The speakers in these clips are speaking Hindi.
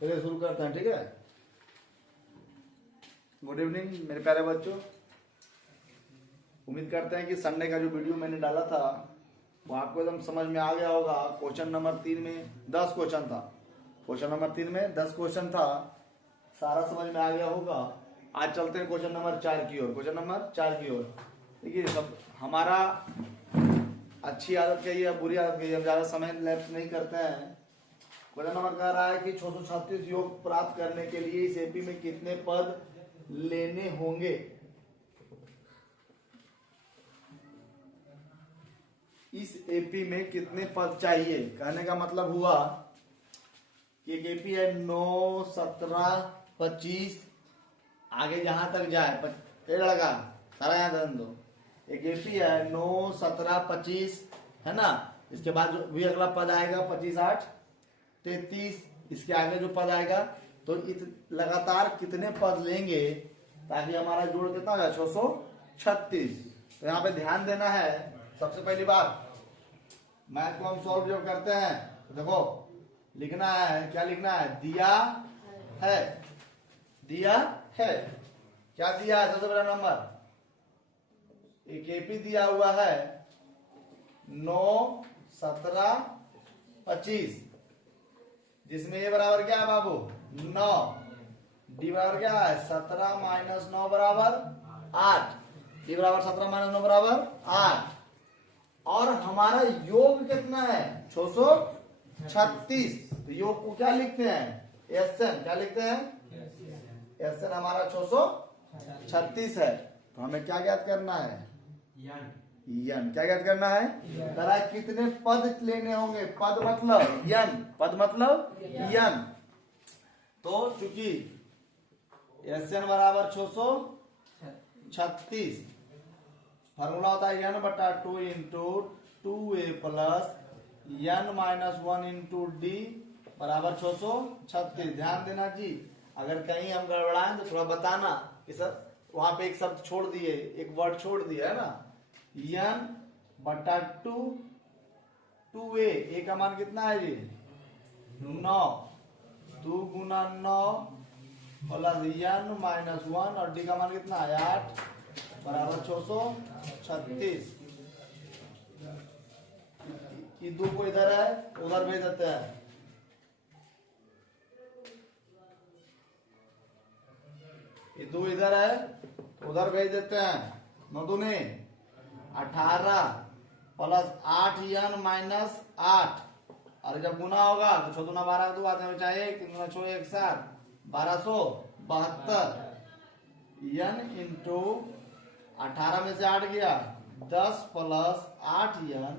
चलिए शुरू करते हैं, ठीक है। गुड इवनिंग मेरे प्यारे बच्चों। उम्मीद करते हैं कि संडे का जो वीडियो मैंने डाला था वो आपको एकदम समझ में आ गया होगा। क्वेश्चन नंबर 3 में 10 क्वेश्चन था। क्वेश्चन नंबर 3 में 10 क्वेश्चन था, सारा समझ में आ गया होगा। आज चलते हैं क्वेश्चन नंबर 4 की ओर। क्वेश्चन नंबर 4 की ओर देखिए, सब हमारा अच्छी आदत कही है, बुरी आदत कही है, हम ज्यादा समय लैप्स नहीं करते हैं। क्वेश्चन नंबर कह रहा है कि 636 योग प्राप्त करने के लिए इस एपी में कितने पद लेने होंगे। इस एपी में कितने पद चाहिए, कहने का मतलब हुआ कि एक एपी है 9, 17, 25, आगे जहां तक जाए लगा सारा यहाँ ध्यान दो। एक एपी है 9, 17, 25 है ना। इसके बाद जो भी अगला पद आएगा 25, 8, 33, इसके आगे जो पद आएगा तो लगातार कितने पद लेंगे ताकि हमारा जोड़ कितना हो जाए 636। तो यहाँ पे ध्यान देना है। सबसे पहली बात, मैथ को हम सॉल्व जब करते हैं तो देखो लिखना है, क्या लिखना है, दिया है, दिया है, क्या दिया है। सबसे बड़ा नंबर एक एपी दिया हुआ है 9, 17, 25, जिसमें ये बराबर क्या है बाबू 9, डी बराबर क्या है 17 माइनस 9 बराबर 8, डी बराबर 17 माइनस 9 बराबर 8, और हमारा योग कितना है 636। तो योग को क्या लिखते हैं, एसएन, क्या लिखते हैं, एसएन हमारा 636 है। तो हमें क्या ज्ञात करना है, यन, क्या ज्ञात करना है, करा कितने पद लेने होंगे। पद मतलब यन, पद मतलब यन। तो चूंकि एसएन बराबर 636, फार्मूला होता है यन बटा 2 into 2a plus n minus 1 into d बराबर 636। ध्यान देना जी, अगर कहीं हम गड़बड़ाएं तो थोड़ा बताना कि सर वहां पे एक शब्द छोड़ दिए, एक वर्ड छोड़ दिया है ना। यन बटा 2a, ए का मान कितना है जी 9, 2 गुना 9 प्लस यन माइनस 1 और डी का मान कितना है 8 बराबर 636। ये 2 को इधर है उधर भेज देते हैं। ये 2 इधर है उधर भेज देते हैं। 9 दूनी 18 प्लस 8 यन माइनस 8, और जब गुना होगा तो 6 दूना 12, 2 आते हैं चाहे 1, 3 दूना 6, 1 7, 1272 यन इंटू 18 में से 8 गया 10 प्लस 8 यन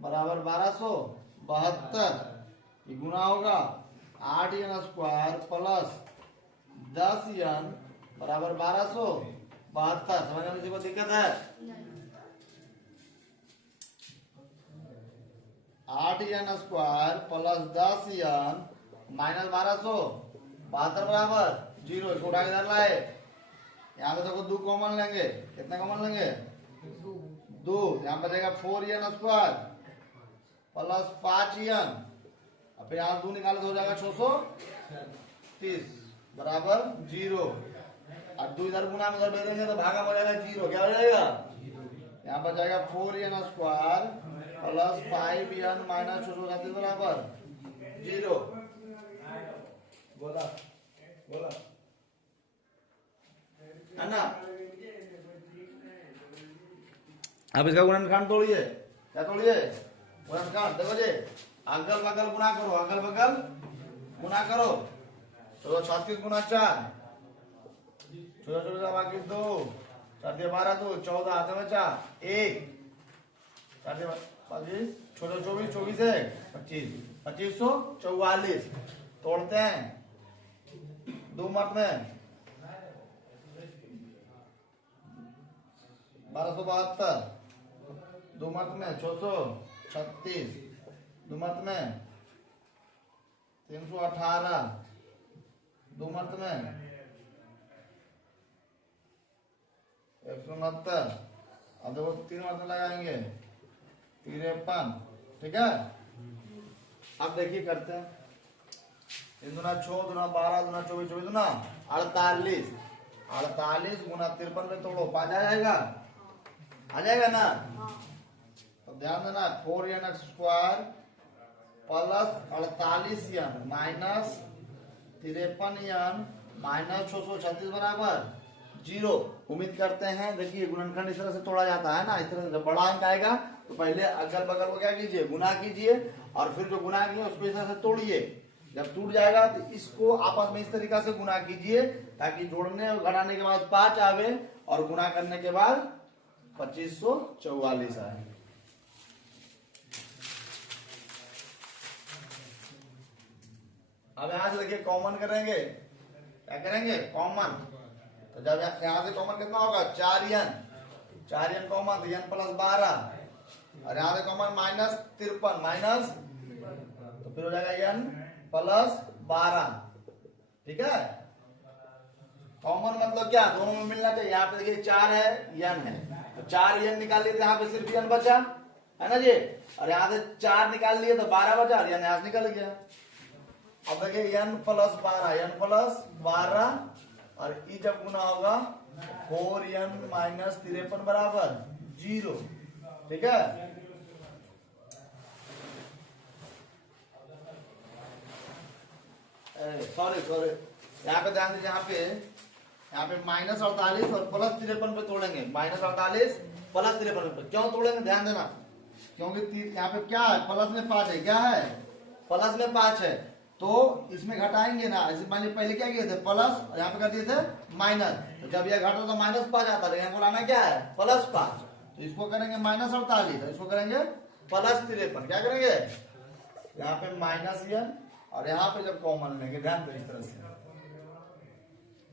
बराबर 1272। ये गुना होगा 8 यन स्क्वायर प्लस 10 यन बराबर 1272। समझने में किसी को दिक्कत है? 8 यन स्क्वायर प्लस 10 यन माइनस 1272 बराबर 0। इसको उठा के इधर लाए, यहाँ पे देखो 2 कॉमन लेंगे, कितने कॉमन लेंगे 2। यहाँ पे जाएगा 4 यन स्क्वायर प्लस 5 यन, अब यहाँ 2 निकाले तो हो जाएगा 630 बराबर 0। अब 2 इधर गुना में इधर भेजेंगे तो भागा हो जाएगा 0। क्या हो जाएगा, यहाँ पर जाएगा 4 यन स्क्वायर प्लस 5 यन माइनस 630 बराबर 0। बोला बोला है ना। अब इसका गुणनखंड तोड़िए, क्या तोड़िए, गुणनखंड। देखो जी, अगल बगल गुना करो, अगल बगल गुना करो। तो 36 गुना 4, छोटा छोटा बाकी 2, 4 12 2 14 हाथ में 4 1, 4 25 छोटा 24 24 1 25 2544 तोड़ते हैं 2 मत में 1272, 2 मत में 636, 2 मत में 318, 2 मत में 169। अब देखो 3 मत में लगाएंगे 53, ठीक है। अब देखिए करते हैं तीन दूना 6 दूना 12 दूना 24 24 दूना 48 48 गुना 53 पे तोड़ो 5 आ जाएगा, आ जाएगा ना। तो ध्यान देना 4n² plus 48n minus 53n minus 636 बराबर 0। उम्मीद करते हैं, देखिए गुणनखंड इस तरह से तोड़ा जाता है ना, इस तरह से। जब बड़ा अंक आएगा तो पहले अगल बगल को क्या कीजिए, गुना कीजिए, और फिर जो गुना किए उसको इस तरह से तोड़िए। जब टूट जाएगा तो इसको आपस में इस तरीका से गुना कीजिए ताकि जोड़ने और घटाने के बाद 5 आवे और गुना करने के बाद 2544 आए। अब यहां से देखिए कॉमन करेंगे, क्या करेंगे, कॉमन। तो जब यहां से कॉमन कितना होगा, 4n कॉमन, तो n प्लस 12, और यहां से कॉमन माइनस 53 माइनस, तो फिर हो जाएगा n प्लस 12। ठीक है, कॉमन मतलब क्या, दोनों में मिलना चाहिए। यहाँ पे देखिए 4 है, n है, तो 4n निकाल लिए, यहाँ पे सिर्फ n बचा है ना जी, और यहाँ से 4 निकाल लिए तो 12 बचा, और n यहाँ से निकल गया। अब देखिए n प्लस 12, और ई जब गुना होगा 4n माइनस 53 बराबर 0। ठीक है, सॉरी यहाँ पे ध्यान दीजिए, यहाँ पे माइनस 48 और प्लस 53 पे तोड़ेंगे। माइनस 48 प्लस 53 पे क्यों तोड़ेंगे, ध्यान देना, क्योंकि यहाँ पे क्या है, प्लस में 5 है, क्या है, प्लस में 5 है, तो इसमें घटाएंगे ना। मान लीजिए पहले क्या किए थे, प्लस, यहाँ पे कर दिए थे माइनस, तो जब ये घटा तो माइनस 5 आता है, यहाँ को लाना क्या है, प्लस 5, तो इसको करेंगे माइनस 48, इसको करेंगे प्लस 53। क्या करेंगे, यहाँ पे माइनस n, और यहाँ पे जब कॉमन लेंगे, ध्यान दो इस तरह से,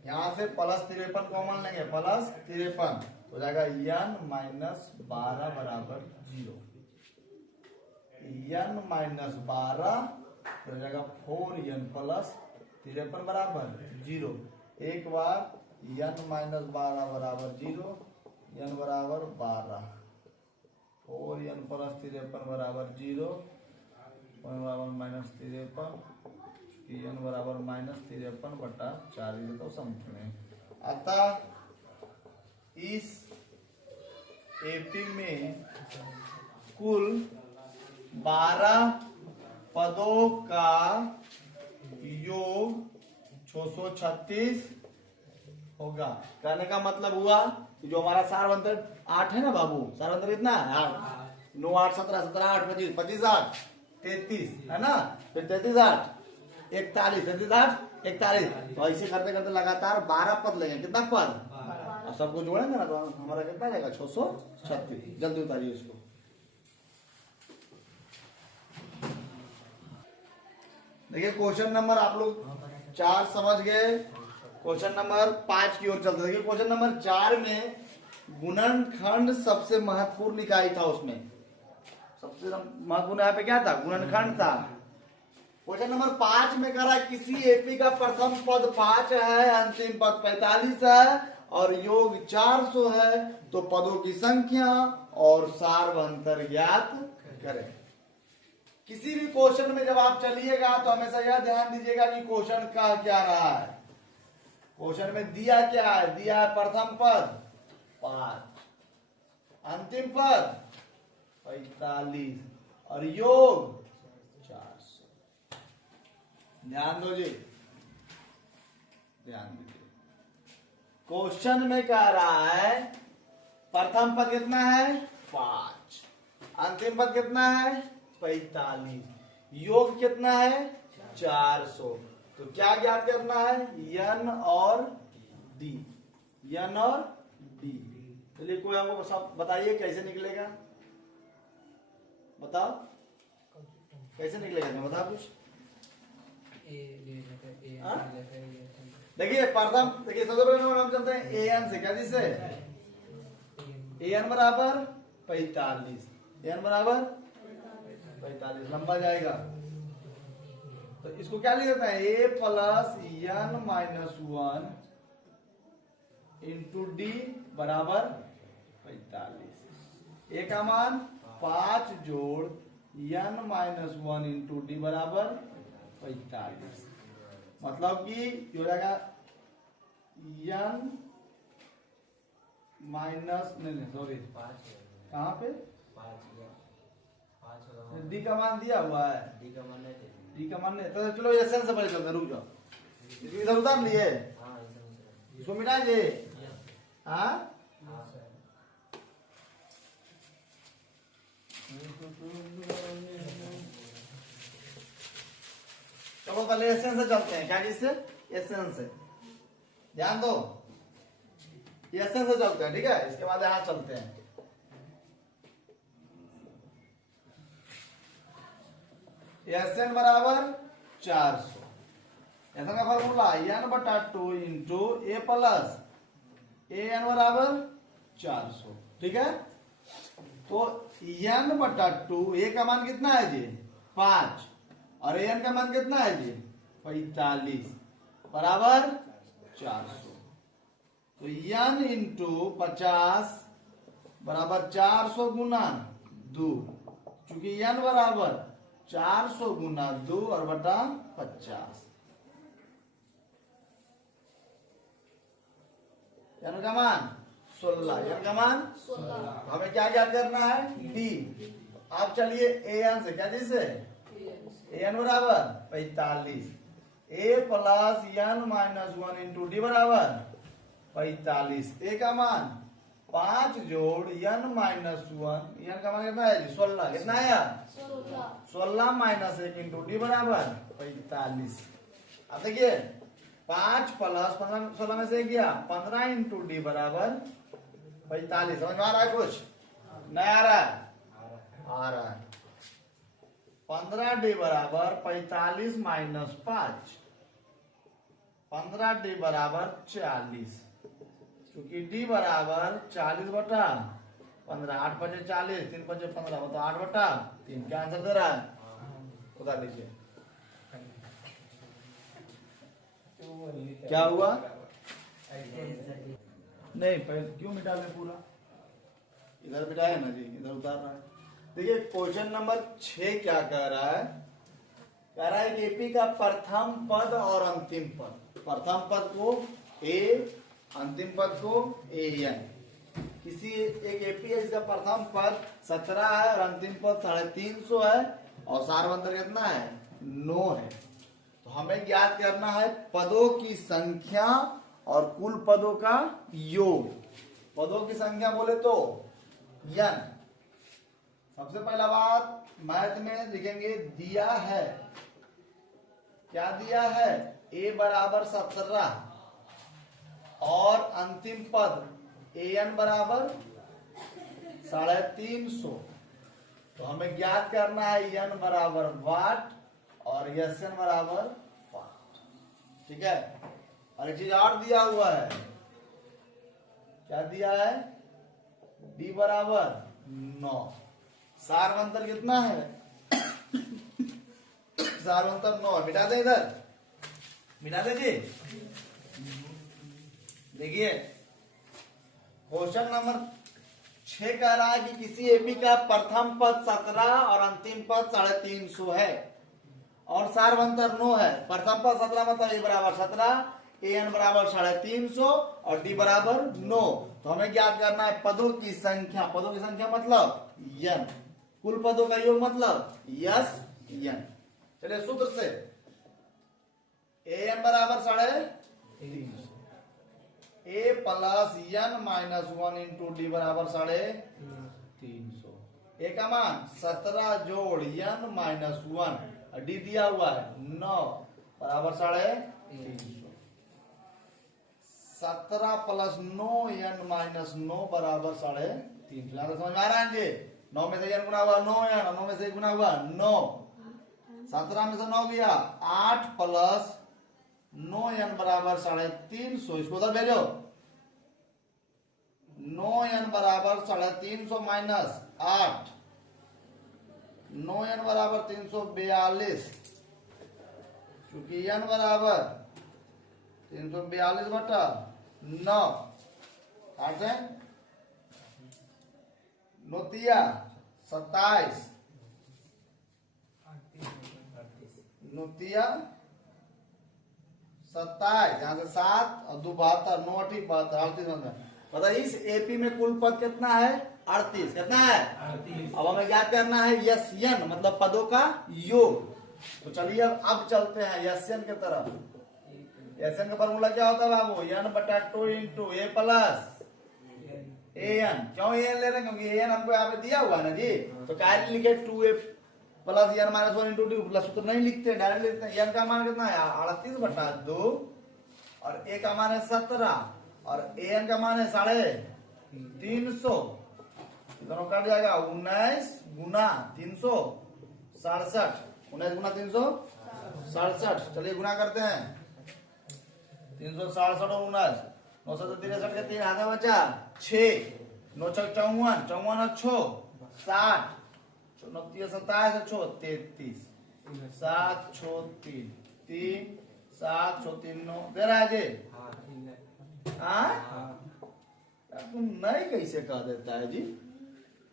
यहाँ से प्लस 53 कॉमन लेंगे, प्लस 53, तो जाएगा n माइनस 12 बराबर 0। n माइनस 12 तो जाएगा 4n प्लस 53 बराबर 0। एक बार n माइनस 12 बराबर 0, n बराबर 12, 4n प्लस 53 बराबर 0, बराबर माइनस 53, n बराबर माइनस 53 बटा 4, तो समझने। अतः इस एपी में कुल 12 पदों का योग 636 होगा। कहने का मतलब हुआ कि जो हमारा सारवंतर 8 है ना बाबू, सारवंतर कितना है, 8, 9 8 17 17 8 25 25 8 33 है ना, फिर 33 8 41 33 8 41, तो ऐसे करते करते लगातार 12 पद लेंगे। कितना पद, और सबको जोड़ेंगे ना तो हमारा कितना जाएगा, 636। जल्दी उतारिए उसको। देखिए क्वेश्चन नंबर आप लोग 4 समझ गए, क्वेश्चन नंबर 5 की ओर चलते। देखिए क्वेश्चन नंबर 4 में गुणनखंड सबसे महत्वपूर्ण इकाई था, उसमें सबसे महत्वपूर्ण यहाँ पे क्या था, गुणनखंड था। क्वेश्चन नंबर 5 में कह रहा है किसी एपी का प्रथम पद 5 है, अंतिम पद 45 है और योग 400 है, तो पदों की संख्या और सारवंतर ज्ञात करें। किसी भी क्वेश्चन में जब आप चलिएगा तो हमेशा यह ध्यान दीजिएगा कि क्वेश्चन का क्या रहा है। क्वेश्चन में दिया क्या है, दिया है प्रथम पद 5, अंतिम पद 45 और योग 400। ध्यान दो जी, ध्यान दीजिए। क्वेश्चन में कह रहा है प्रथम पद कितना है, 5, अंतिम पद कितना है, 45, योग कितना है, 400। तो क्या ज्ञात करना है, n और d, n और d। चलिए कोई हमको सब बताइए कैसे निकलेगा, बताओ कैसे निकलेगा, बताओ कुछ। देखिए प्रथम, देखिए सबसे पहले हम चलते हैं an से, क्या जिससे an बराबर 45, an बराबर 45 लंबा जाएगा, तो इसको क्या लिख देते हैं, a plus n minus 1 into d बराबर 45। a का मान 5 जोड़ n माइनस 1 इंटू डी बराबर 45। मतलब कि हो जाएगा n माइनस नहीं सॉरी कहाँ पे डी का मान दिया हुआ है, डी का मान नहीं तो चलो एस एन से पहले चलते, रुक जाओ इसको इधर उतार लिए, इसको मिटाइए। हाँ चलो पहले एसेंस से चलते हैं, क्या जिससे एसेंस से ध्यान दो, एसेंस से चलते हैं, ठीक है। इसके बाद यहां चलते हैं, एसएन बराबर 400, ऐसा का फॉर्मूला एन बटा 2 into A plus A N बराबर 400, ठीक है। तो एन बटा 2, ए का मान कितना है जी 5 और एन का मान कितना है जी 45 बराबर 400। तो एन इंटू 50 बराबर 400 गुना 2, चूंकि एन बराबर 400 गुना 2 और बटा 50, एन का मान 16, एन का मान 16। हमें क्या क्या करना है डी। आप चलिए ए एन से, क्या चीज से एन बराबर 45, a plus n minus 1 into d बराबर 45, ए का मान 5 जोड़ एन माइनस 1, एन का मान कितना है 16, कितना है यार 16 माइनस 1 इंटू डी बराबर 45। अब देखिए 5 प्लस 15, 16 में से गया 15 इंटू डी बराबर 45, समझ में आ रहा है कुछ नहीं आ रहा है? आ रहा है। 15 डी बराबर 45 माइनस 5, 15 डी बराबर 40, क्योंकि डी बराबर 40 बटा 15, 8 बचे 40, 3 बचे 15, मतलब 8 बटा 3। क्या आंसर दे रहा है बता दीजिए क्या हुआ। नहीं पहले क्यों मिटा ले पूरा, इधर मिटाए ना जी, इधर उतार रहा है। देखिए क्वेश्चन नंबर 6 क्या कह रहा है, कह रहा है कि एपी का प्रथम पद और अंतिम पद, प्रथम पद को ए, अंतिम पद को ए एन। किसी एक एपी है जिसका प्रथम पद 17 है और अंतिम पद 350 है और सारवंतर कितना है 9 है। तो हमें ज्ञात करना है पदों की संख्या और कुल पदों का योग। पदों की संख्या बोले तो n। सबसे पहला बात मैथ में लिखेंगे दिया है, क्या दिया है a बराबर 17 और अंतिम पद an बराबर 350। तो हमें ज्ञात करना है n बराबर वाट और sn बराबर वाट, ठीक है। और एक चीज और दिया हुआ है, क्या दिया है d बराबर 9, सारवंतर कितना है सारवंतर 9, मिटा दे इधर, मिटा दे जी। देखिए क्वेश्चन नंबर 6 कह रहा है कि किसी एपी का प्रथम पद 17 और अंतिम पद 350 है और सारवंतर 9 है। प्रथम पद 17 मतलब ए बराबर 17, एन बराबर 350 और डी बराबर 9। तो हमें ज्ञात करना है पदों की संख्या, पदों की संख्या मतलब n, कुल पदों का योग मतलब यस n। चलिए सूत्र से एन बराबर 350, a plus n minus 1 into d बराबर 350, ए का मान 17 जोड़ एन माइनस 1, डी दिया हुआ है 9 बराबर 350, 17 प्लस 9 एन माइनस 9 बराबर 350। समझ में आ रहा है जी। 9 में से एन गुना हुआ 9 एन, 9 में से गुना हुआ 9, 17 में से 9 गया 8 प्लस 9 एन बराबर 350, इसको उधर भेजो। 9 एन बराबर 350 माइनस 8, 9 एन बराबर 342, क्योंकि एन बराबर 342 बटा 9, 8 9 27, 9 27, यहाँ से 7 और 2 72, 9 ठीक 72, 38 मतलब इस एपी में कुल पद कितना है 38, कितना है 38। अब हमें क्या करना है यन मतलब पदों का योग। तो चलिए अब चलते हैं यन की तरफ। यन का फॉर्मूला क्या होता है बाबू, n बटा 2 इंटू ए प्लस एन। क्यों एन ले रहे हैं, क्योंकि एन हमको यहाँ पे दिया हुआ है ना जी। तो क्या लिखे 2a plus n minus 1 into 2 plus सूत्र नहीं लिखते, डायरेक्ट लिखते हैं। एन का मान कितना है 38 बटा 2 और ए का मान है 17 और एन का मान है 350। दोनों कट जाएगा 19 गुना 367, 19 गुना 367। चलिए गुना करते हैं 367 और 19, 963 के 3 आधा बचा 6, 9 छक 54, 54 और 6 60, 29 27 6 33, 7 6 3 3 7 6 3 9 दे रहा है जी। हाँ तुम नहीं कैसे कह देता है जी।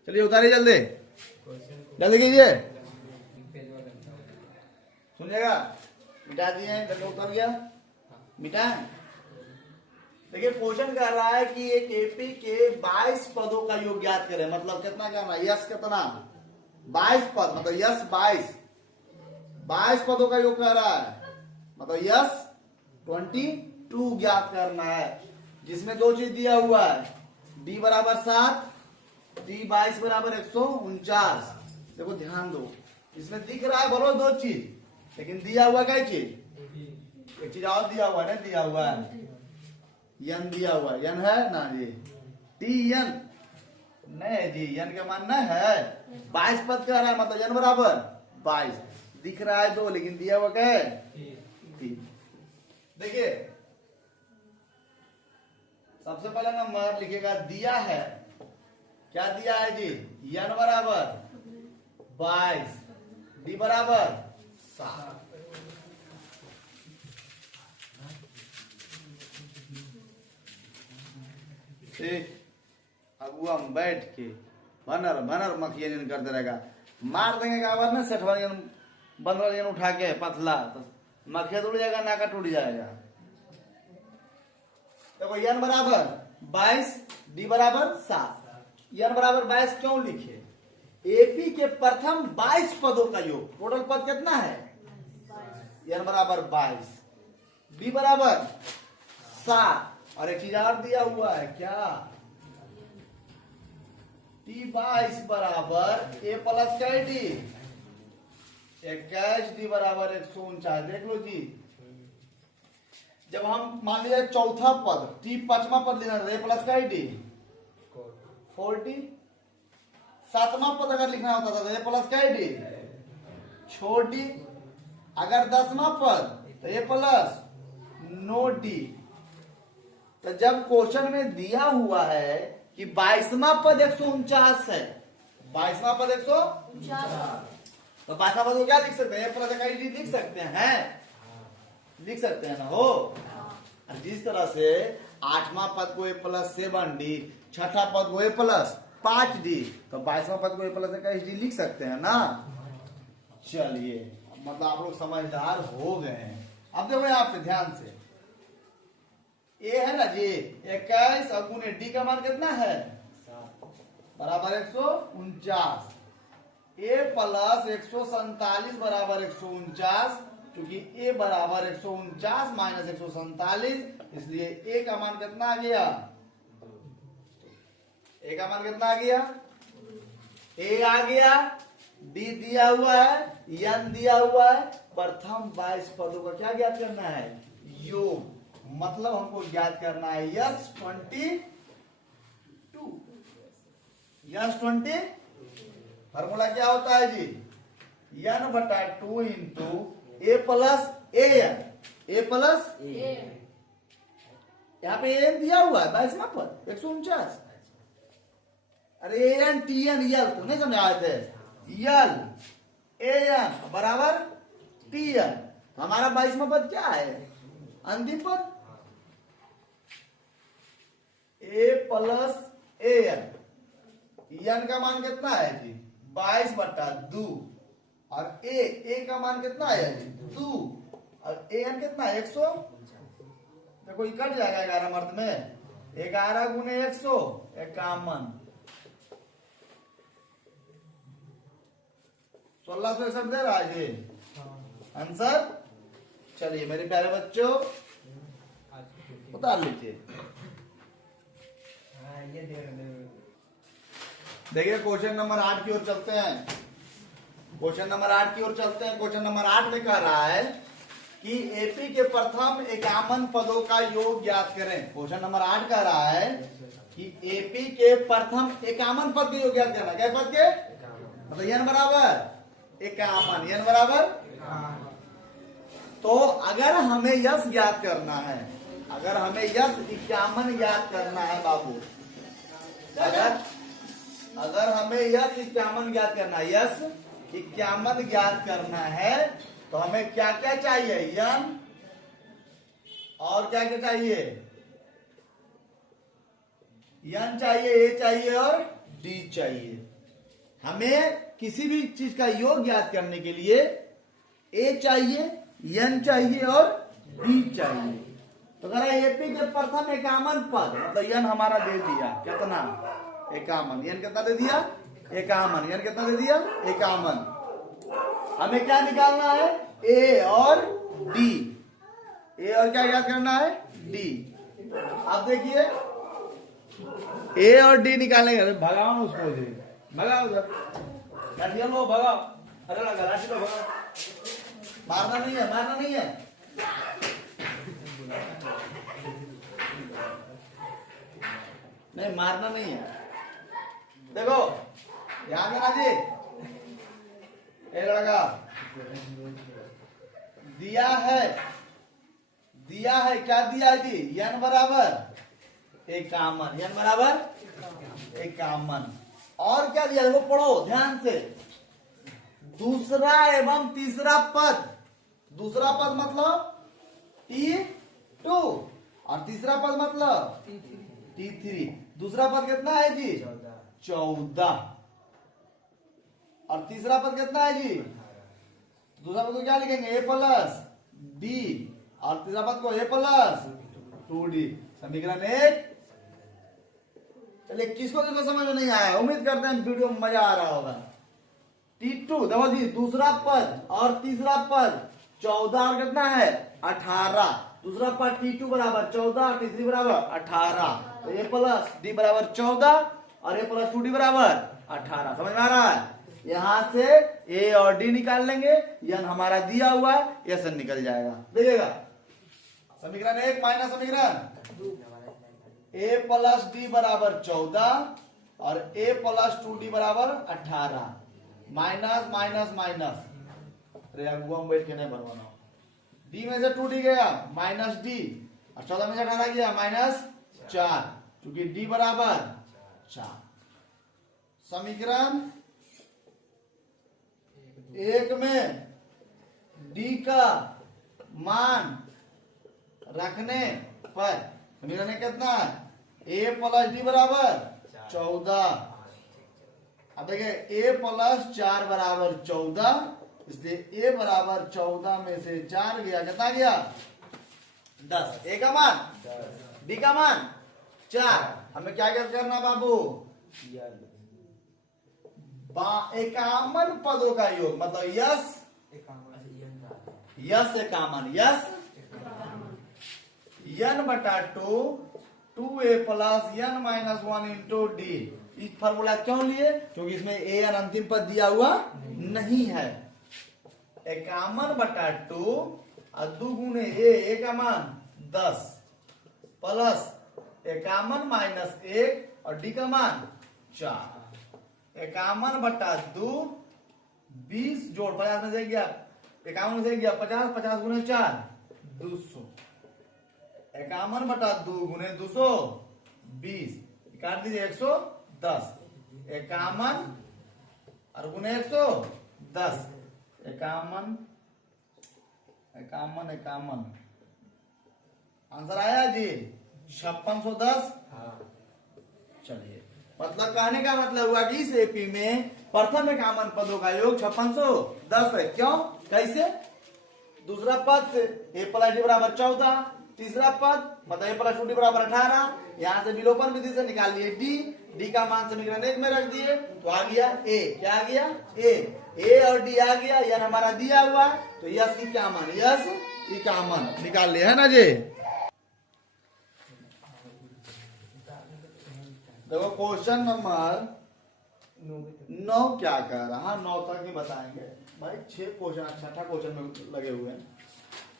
चलिए उतारिए जल्दी जल्दी कीजिए, सुनिएगा। मिटा दिए, जल्दी उतर गया, मिटाएं। देखिए क्वेश्चन कर रहा है कि एक एपी के 22 पदों का योग ज्ञात करें। मतलब कितना करना है, यस कितना 22 पद, मतलब यस 22 पदों का योग कर रहा है, मतलब यस 22 ज्ञात करना है। जिसमें दो चीज दिया हुआ है, डी बराबर 7, डी 22 बराबर 149। देखो ध्यान दो, इसमें दिख रहा है बोलो दो चीज, लेकिन दिया हुआ क्या चीज, एक चीज और दिया हुआ है, दिया हुआ है यन, दिया हुआ है यन है ना जी, टी यन नहीं जी, यन का मान न है 22 पद कह रहा है, मतलब यन बराबर 22 दिख रहा है दो, लेकिन दिया हुआ क्या है टी। देखिए सबसे पहले नंबर लिखेगा, दिया है क्या दिया है जी, यन बराबर 22, डी बराबर 7। अब हम बैठ के भनर भनर मखियन करते रहेगा, मार देंगे काबर में 60 15 उठा के पतला, तो मखिया टूट जाएगा, नाका टूट जाएगा। देखो यन बराबर 22, डी बराबर 7। यन बराबर 22 क्यों लिखे, एपी के प्रथम 22 पदों का योग, टोटल पद कितना है यन बराबर 22, डी बराबर 7 और एक चीज और दिया हुआ है क्या, टी 22 बराबर ए प्लस क्या है डी 21, डी बराबर 149। देख लो जी, जब हम मान लीजिए चौथा पद टी 5वां पद लेना है, ए प्लस क्या है डी 40, 7वां पद अगर लिखना होता था तो ए प्लस क्या है डी छोटी, अगर 10वां पद तो ए प्लस नो डी। तो जब क्वेश्चन में दिया हुआ है कि 22वां पद 149 है, 22वां पद 149, तो 22वां पद को क्या लिख सकते हैं, ए प्लस डी लिख सकते हैं, लिख सकते हैं ना हो। जिस तरह से 8वां पद को ए प्लस 7 डी, छठा पद को ए प्लस 5 डी, तो 22वां पद को ए प्लस 21 डी लिख सकते हैं ना। चलिए मतलब आप लोग समझदार हो गए हैं। अब देखो यहाँ पे ध्यान से, ए है ना जी 21 और गुने डी का मान कितना है बराबर 149, ए प्लस 147 बराबर 149, क्योंकि ए बराबर 149 माइनस 147, इसलिए ए का मान कितना आ गया, ए का मान कितना आ गया, ए आ गया, डी दिया हुआ है, यन दिया हुआ है, प्रथम 22 पदों का क्या ज्ञात करना है योग, मतलब हमको ज्ञात करना है यस 22, यस 20। फॉर्मूला क्या होता है जी, यन बटा 2 into A plus A N, A plus यहाँ पे एन दिया हुआ है 22वां पद 149, अरे एन टी एन यल तो नहीं समझ आए थे, यल ए एन बराबर टी एन, हमारा 22वां पद क्या है अंतिम पद ए प्लस ए एन, एन का मान कितना है जी 22 बटा 2 और ए का मान कितना है जी 2 और ए एन कितना है 149। देखो ये कट जाएगा 11 मर्द में, 11 गुने 100 51, 1661 दे रहा है ये आंसर। चलिए मेरे प्यारे बच्चों उतार लीजिए। देखिए क्वेश्चन नंबर 8 की ओर चलते हैं। क्वेश्चन नंबर 8 की ओर चलते हैं। क्वेश्चन नंबर 8 में कह रहा है कि एपी के प्रथम 51 पदों का योग ज्ञात करें। क्वेश्चन नंबर 8 कह रहा है कि एपी के प्रथम 51 पद के योग ज्ञात करना। क्या पद के? मतलब n बराबर 51, n बराबर। तो अगर हमें यश ज्ञात करना है, अगर हमें यश 51 ज्ञात करना है बाबू, अगर हमें यश 51 ज्ञात करना है, यश 51 ज्ञात करना है तो हमें क्या क्या चाहिए? यन और क्या क्या चाहिए? यन चाहिए, ए चाहिए और डी चाहिए। हमें किसी भी चीज का योग ज्ञात करने के लिए ए चाहिए, यन चाहिए और डी चाहिए। तो अगर एपी के प्रथम 51 पद, मतलब यन हमारा दे दिया कितना? 51। यन कितना दे दिया? 51। यन कितना दे दिया? 51। हमें क्या निकालना है? ए और डी। ए और क्या याद करना है? डी। अब देखिए ए और डी निकालने का, भगाओ उसको, भगाओ उधर, लाठी लो, भगाओ, अरे लगा लाठी लो, भगाओ। मारना नहीं है, मारना नहीं है। नहीं मारना नहीं है। देखो ध्यान देना जी, ए लड़का दिया है क्या दिया है जी? यन बराबर 51, यन बराबर 51। और क्या दिया? वो पढ़ो ध्यान से। दूसरा एवं तीसरा पद, दूसरा पद मतलब T2 और तीसरा पद मतलब T3। दूसरा पद कितना है जी? 14। और तीसरा पद कितना है जी? दूसरा पद को क्या लिखेंगे? ए प्लस डी, और तीसरा पद को ए प्लस 2d। समीकरण 1। चलिए किसको किसको समझ में नहीं आया? उम्मीद करते हैं वीडियो में मजा आ रहा होगा। T2 देखो जी, दूसरा पद और तीसरा पद 14 और कितना है? 18। दूसरा पद T2 बराबर 14 और T3 बराबर 18। तो ए प्लस डी बराबर 14 और ए प्लस 2d बराबर 18। समझ में आ रहा है? यहां से ए और डी निकाल लेंगे, यन हमारा दिया हुआ है, यह सन निकल जाएगा। देखिएगा समीकरण 1 माइनस समीकरण ए प्लस डी बराबर 14 और ए प्लस 2d बराबर 18। माइनस माइनस माइनस, अरे यार वो हम बैठ के नहीं बनवाना। डी में से 2d गया माइनस डी, और 14 में से 18 गया माइनस 4, क्योंकि डी बराबर 4। समीकरण 1 में डी का मान रखने पर समीकरण कितना है? ए प्लस डी बराबर 14। अब देखिए ए प्लस 4 बराबर 14, इसलिए ए बराबर 14 में से 4 गया, कितना गया? 10। ए का मान 10, डी का मान 4। हमें क्या करना बाबू? 51 पदों का योग, मतलब यस 51, यस n बटा 2a plus n minus 1 into D. इस फॉर्मूला क्यों लिए? क्योंकि इसमें a n अंतिम पद दिया हुआ नहीं है। 51 बटा 2 और 2 गुने a का मान 10 प्लस 51 माइनस 1 और d का मान 4। 51 बटा 2 20 जोड़ 50 में से गया, 51 में से गया 50, 50 गुने 4 200। 51 बटा 2 गुने 200 20, काट दीजिए 110। 51 और गुने 110, 51 51 51। आंसर आया जी 5610। चलिए मतलब कहने का मतलब हुआ कि इस एपी में प्रथम 51 पदों का योग 5610 है। क्यों? कैसे? दूसरा पद से ए प्लस डी बराबर 14, तीसरा पद मतलब ए प्लस 2d बराबर 18, यहाँ से विलोपन विधि से निकाल लिए डी का मान समीकरण 1 में रख दिए तो आ गया ए। क्या आ गया? ए और डी आ गया, यानी हमारा दिया हुआ है तो यस की क्या मान, यस की क्या मान निकाल लिया है ना जी। देखो क्वेश्चन नंबर 9 क्या कह रहा, 9 तक ही बताएंगे भाई, 6 क्वेश्चन छठा क्वेश्चन में लगे हुए हैं।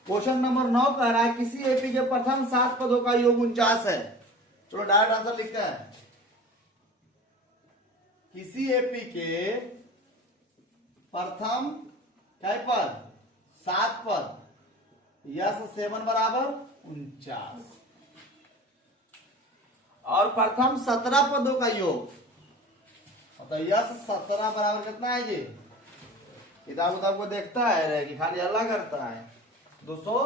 क्वेश्चन नंबर 9 कह रहा है किसी एपी के प्रथम 7 पदों का योग 49 है। चलो डायरेक्ट आंसर लिखते हैं। किसी एपी के प्रथम क्या पद, 7 पद, यस 7 बराबर 49 और प्रथम 17 पदों का योग तो यस 17 बराबर कितना है जी? किताब उताब को देखता है कि खाली हल्ला करता है 200।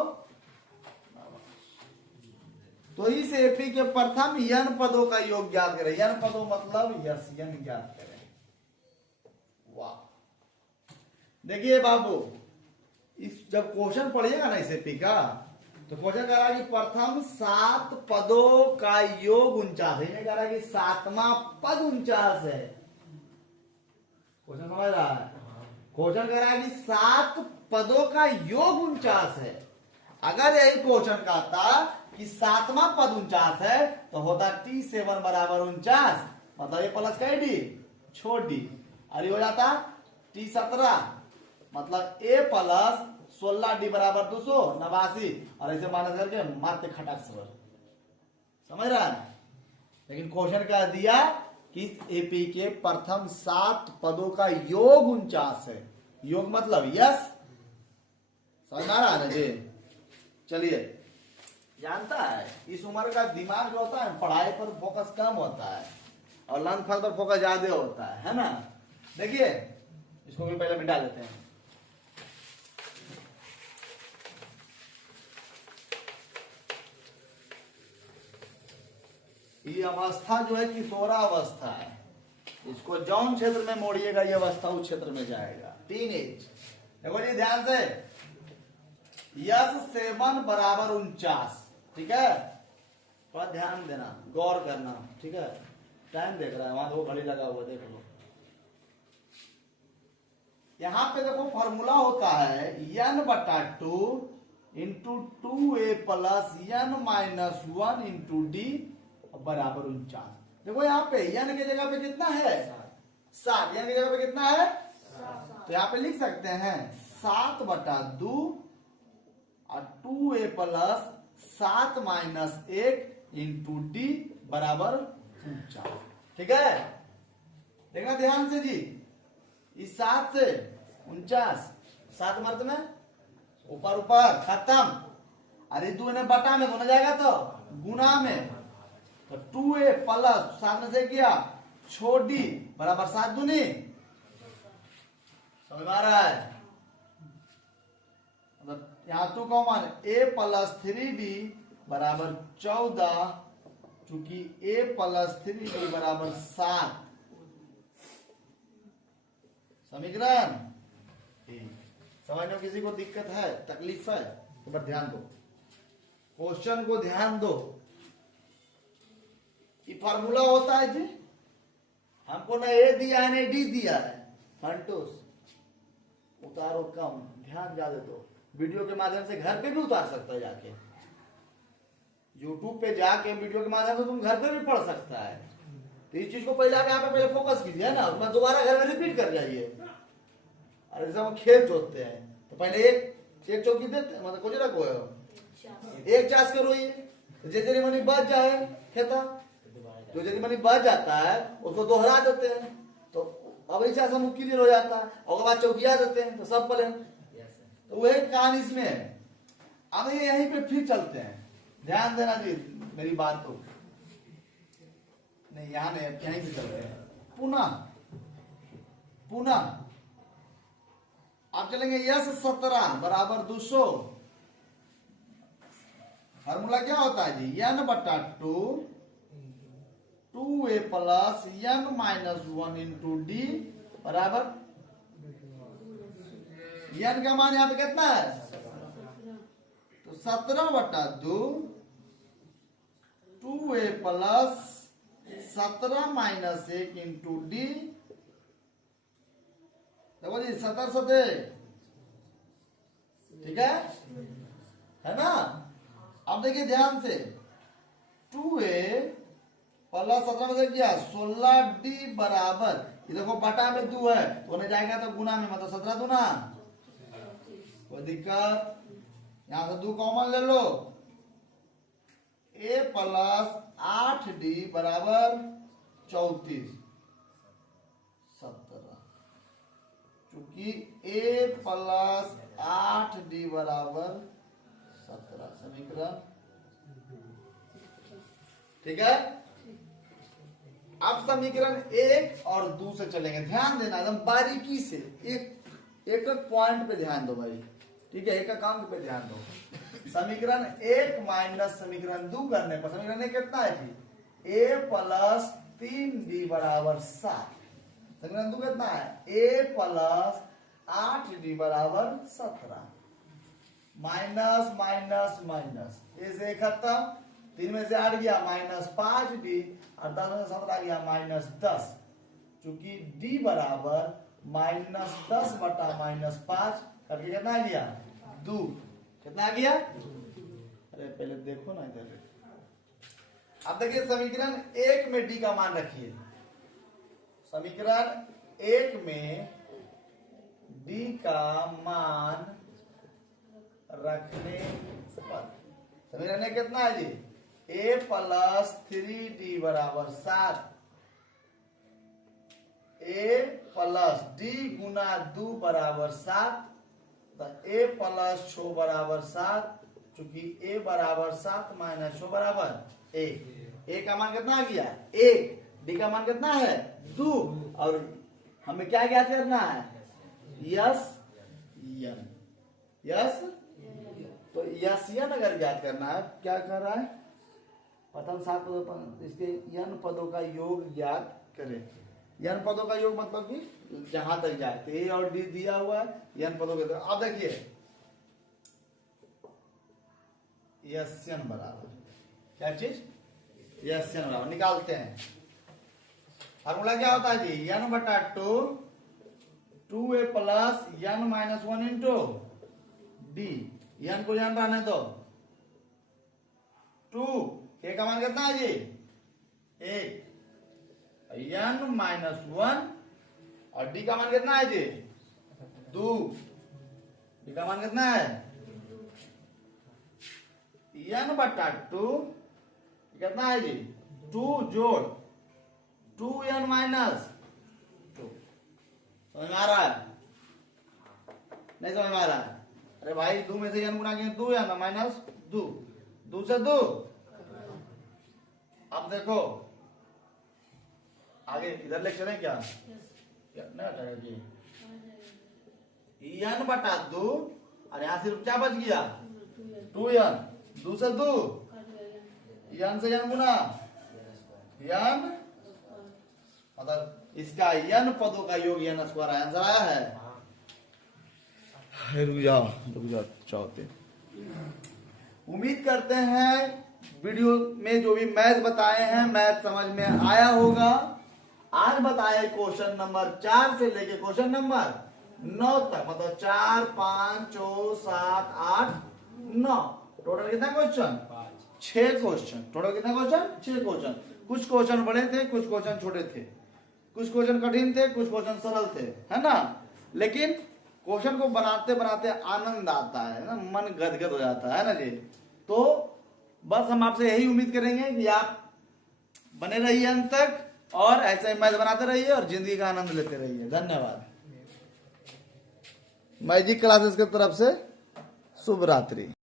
तो इस एपी के प्रथम यन पदों का योग ज्ञात करें। यन पदों मतलब यस यन ज्ञात करें। वाह, देखिए बाबू, इस जब क्वेश्चन पढ़िएगा ना इस एपी का तो क्वेश्चन कह रहा है कि प्रथम 7 पदों का योग 49 है। कह रहा है कि 7वां पद 49 है। क्वेश्चन समझ रहा है? क्वेश्चन कह रहा है कि 7 पदों का योग 49 है। अगर यही क्वेश्चन कहता कि 7वां पद 49 है तो होता T7 बराबर 49, मतलब ये प्लस का डी छोड़ डी और ये हो जाता T17, मतलब ए प्लस 16d बराबर 289 और ऐसे माइनस करके मारते खटाक सवर। समझ रहा है? लेकिन क्वेश्चन क्या दिया कि एपी के प्रथम 7 पदों का योग 49 है। योग मतलब यस, समझ आ रहा है ना जी? चलिए, जानता है इस उम्र का दिमाग जो होता है पढ़ाई पर फोकस कम होता है और लर्न फल पर फोकस ज्यादा होता है ना। देखिए इसको भी पहले मिटा लेते हैं। ये अवस्था जो है किशोरा अवस्था है, इसको जौन क्षेत्र में मोड़िएगा ये अवस्था उस क्षेत्र में जाएगा। टीनेज। देखो जी ध्यान से, यस 7 बराबर 49, ठीक है? थोड़ा ध्यान देना, गौर करना, ठीक है? टाइम देख रहा है वहां, 2 घड़ी लगा हुआ, देख लो। यहां पे देखो फॉर्मूला होता है n बटा 2 into 2a plus n minus 1 into d बराबर 49। देखो यहाँ पे n की जगह पे कितना है 7, n की जगह पे कितना है 7। तो यहाँ पे लिख सकते हैं 7 बटा 2 और 2a plus 7 minus 1 into d बराबर 49। ठीक है, देखना ध्यान से जी। इस 7 से 49, 7 मर्द में ऊपर ऊपर खत्म, अरे 2 ने बटा में होना जाएगा तो गुना में, तो 2a प्लस 7 में से किया छोड़ डी बराबर 7 दूनी। समझ आ रहा है? मतलब यहाँ 2 का मान a प्लस 3d बराबर 14, क्योंकि a प्लस 3d बराबर 7। समीकरण समझने में किसी को दिक्कत है, तकलीफ है तो बस ध्यान दो, क्वेश्चन को ध्यान दो। ये फार्मूला होता है जी, हमको ना ए दिया है ना डी दिया है, फंटोस उतारो कम, ध्यान ज्यादा दो। वीडियो के माध्यम से घर पे भी उतार सकता है, जाके यूट्यूब पे जाके वीडियो के माध्यम से तुम घर पे भी पढ़ सकता है। तो इस चीज को पहले आप यहाँ पे पहले फोकस कीजिए ना, उसमें दोबारा घर में रिपीट कर जाइए। अरे जब हम खेत जोतते हैं तो पहले एक चौकी देते, मतलब कुछ ना कोई एक चास करो, ये जैसे मनी बच जाए खेता, तो जैसे मनी बच जाता है उसको दोहरा देते हैं, तो अब चास हम क्लियर हो जाता है, और बाद चौकिया देते हैं तो सब प्लेन। तो वही कहानी इसमें है। अब ये यहीं पे फिर चलते हैं, ध्यान देना जी मेरी बात को, नहीं यहाँ नहीं, यहीं से चलते हैं। पुनः आप चलेंगे यस 17 बराबर 200। फार्मूला क्या होता है जी, n बटा 2a plus n minus 1 into d बराबर, n का मान यहाँ पे कितना है तो 17/2 2a plus 17 minus 1 into D. देखो जी 17 ठीक है ना। अब देखिए ध्यान से 2a प्लस 17 में से क्या 16d बराबर, ये देखो बटा में 2 है तो उन्हें जाएगा तो गुना में, मतलब 17 दूना, कोई दिक्कत, यहां से 2 कॉमन ले लो। a प्लस 8d बराबर 34 17, चूंकि a प्लस 8d बराबर 17 समीकरण ठीक है। अब समीकरण 1 और 2 से चलेंगे, ध्यान देना एकदम बारीकी से, एक पॉइंट पे ध्यान दो भाई, ठीक है, एक अंक पे ध्यान दो। समीकरण 1 माइनस समीकरण 2 करने पर समीकरण 1 कितना है जी, a प्लस 3d बराबर 7, समीकरण 2 कितना है a प्लस 8d बराबर 17, माइनस माइनस माइनस, ए से खत्म, 3 में से 8 गया माइनस 5d और 10 में से 17 गया माइनस 10, चूंकि d बराबर माइनस 10 बटा माइनस 5 करके कितना आ गया 2, कितना आ गया, अरे पहले देखो ना इधर। अब देखिए समीकरण 1 में d का मान रखिए, समीकरण 1 में d का मान रखने पर समीकरण में कितना है जी, a प्लस 3d बराबर 7, a प्लस d गुना 2 बराबर 7, तो a प्लस 6 बराबर 7, चूंकि a बराबर 7 माइनस 6 बराबर 1, a का मान कितना आ गया 1, d का मान कितना है 2, और हमें क्या ज्ञात करना है यस यन, यस तो यस यन अगर ज्ञात करना है, क्या कर रहा है प्रथम 7 पदों इसके यन पदों का योग ज्ञात करें। यन पदों का योग मतलब कि जहां तक जाए, तो ए और डी दिया हुआ है यन पदों के। अब देखिए यस्यन बराबर क्या चीज, यस्यन बराबर निकालते हैं, फॉर्मूला क्या होता है जी यन बटा 2a plus n minus 1 into d, n को यन रहने दो, 2 के का मान कितना है जी 1, यन माइनस 1 और डी का मान कितना है जी 2, डी का मान कितना है यन बटा 2 कितना है जी 2 जोड़ 2n माइनस 2, समझ में आ रहा है नहीं समझ में आ रहा है, अरे भाई 2 में से n गुना किए 2 n माइनस 2, 2 से 2, अब देखो आगे इधर ले चलें क्या नहीं हटाएगा जी n बटा 2 और यहां सिर्फ क्या बच गया 2n, 2 से 2 n से n गुना n, मतलब इसका n पदों का योग n स्क्वायर आंसर आया है। रुक जाओ चाहते, उम्मीद करते हैं वीडियो में जो भी मैथ बताए हैं मैथ समझ में आया होगा। आज बताए क्वेश्चन नंबर 4 से लेके क्वेश्चन नंबर 9 तक, मतलब 4 5 6 7 8 9, टोटल कितना क्वेश्चन 6 क्वेश्चन, टोटल कितना क्वेश्चन 6 क्वेश्चन। कुछ क्वेश्चन बड़े थे, कुछ क्वेश्चन छोटे थे, कुछ क्वेश्चन कठिन थे, कुछ क्वेश्चन सरल थे, है ना। लेकिन क्वेश्चन को बनाते बनाते आनंद आता है ना, मन गदगद हो जाता है ना जी। तो बस हम आपसे यही उम्मीद करेंगे कि आप बने रहिए अंत तक और ऐसे ही मैथ बनाते रहिए और जिंदगी का आनंद लेते रहिए। धन्यवाद। मैजिक क्लासेस की तरफ से शुभ रात्रि।